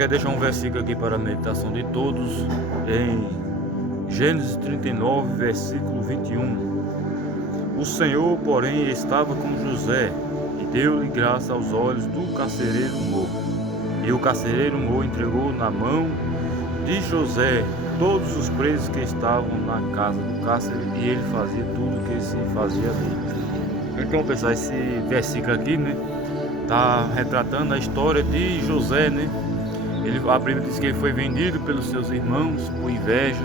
quero deixar um versículo aqui para a meditação de todos, em Gênesis 39, versículo 21. O Senhor, porém, estava com José e deu-lhe graça aos olhos do carcereiro Mô. E o carcereiro Mô entregou na mão de José todos os presos que estavam na casa do cárcere, e ele fazia tudo o que se fazia ali. Então, pessoal, esse versículo aqui, né, tá retratando a história de José, né? A Bíblia diz que ele foi vendido pelos seus irmãos por inveja.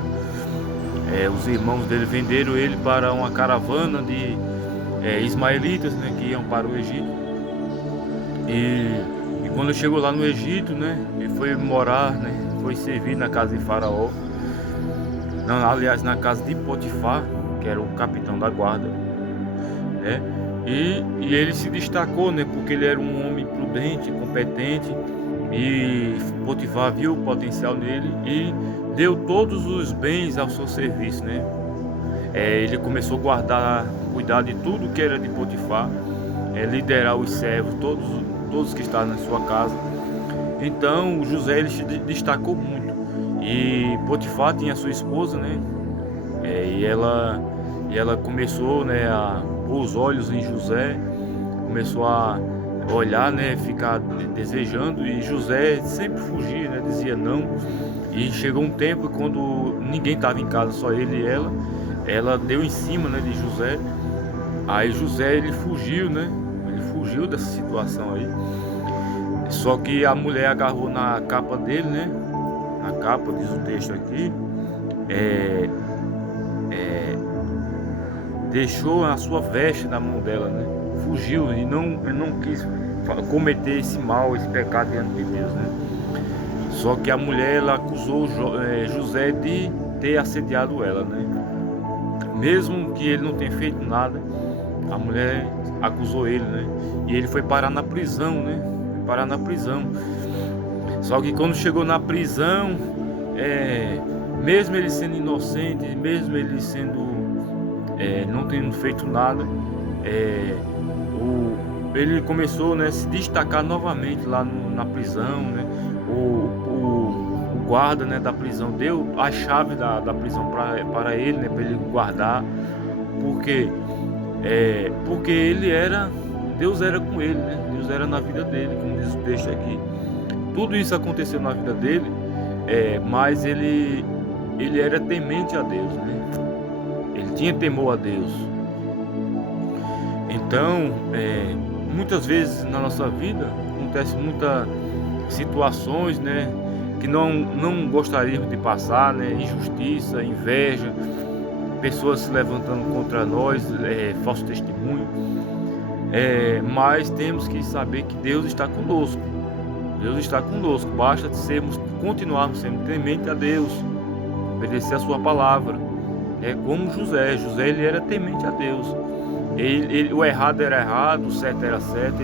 Os irmãos dele venderam ele para uma caravana de ismaelitas, né, que iam para o Egito. E quando ele chegou lá no Egito, né, ele foi morar, né, foi servir na casa de Faraó. Não, aliás, na casa de Potifar, que era o capitão da guarda, né? E ele se destacou, né, porque ele era um homem prudente, competente, e Potifar viu o potencial nele e deu todos os bens ao seu serviço, né? Ele começou a cuidar de tudo que era de Potifar, liderar os servos, todos que estavam na sua casa. Então o José, ele se destacou muito. E Potifar tinha sua esposa, né? E ela começou, né, a pôr os olhos em José, começou a olhar, né, ficar desejando, e José sempre fugia, né, dizia não. E chegou um tempo quando ninguém estava em casa, só ele e ela deu em cima, né, de José. Aí José, ele fugiu, né? Ele fugiu dessa situação aí. Só que a mulher agarrou na capa dele, né? Na capa, diz o texto aqui, deixou a sua veste na mão dela, né? Fugiu e não quis cometer esse mal, esse pecado diante de Deus, né? Só que a mulher, ela acusou José de ter assediado ela, né? Mesmo que ele não tenha feito nada, a mulher acusou ele, né? E ele foi parar na prisão, né? Foi parar na prisão. Só que quando chegou na prisão, mesmo ele sendo inocente, mesmo ele sendo não tendo feito nada, ele começou, né, a se destacar novamente lá na prisão, né? O guarda, né, da prisão deu a chave da prisão para ele, né, para ele guardar, porque Deus era com ele, né? Deus era na vida dele, como diz o texto aqui. Tudo isso aconteceu na vida dele, mas ele era temente a Deus, né? Ele tinha temor a Deus. Então, muitas vezes na nossa vida acontecem muitas situações, né, que não gostaríamos de passar, né? Injustiça, inveja, pessoas se levantando contra nós, falso testemunho. Mas temos que saber que Deus está conosco. Deus está conosco. Basta continuarmos sendo temente a Deus, obedecer a sua palavra. Como José. José, ele era temente a Deus. O errado era errado, o certo era certo.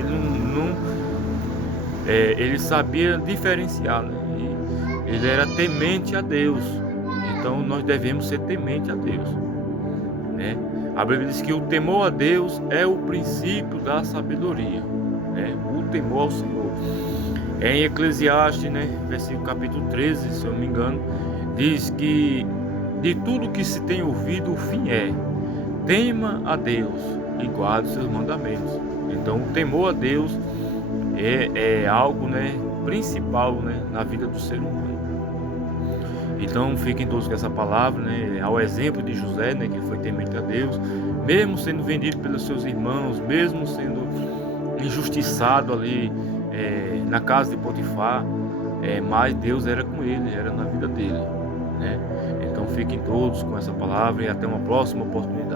Ele sabia diferenciar, né? Ele era temente a Deus. Então nós devemos ser temente a Deus, né? A Bíblia diz que o temor a Deus é o princípio da sabedoria, né? O temor ao Senhor. Em Eclesiastes, né, versículo capítulo 13, se eu não me engano, diz que de tudo que se tem ouvido, o fim tema a Deus e guarde os seus mandamentos. Então o temor a Deus é algo, né, principal, né, na vida do ser humano. Então fiquem todos com essa palavra, né, ao exemplo de José, né, que foi temente a Deus, mesmo sendo vendido pelos seus irmãos, mesmo sendo injustiçado ali na casa de Potifar, mas Deus era com ele, era na vida dele, né? Então fiquem todos com essa palavra e até uma próxima oportunidade.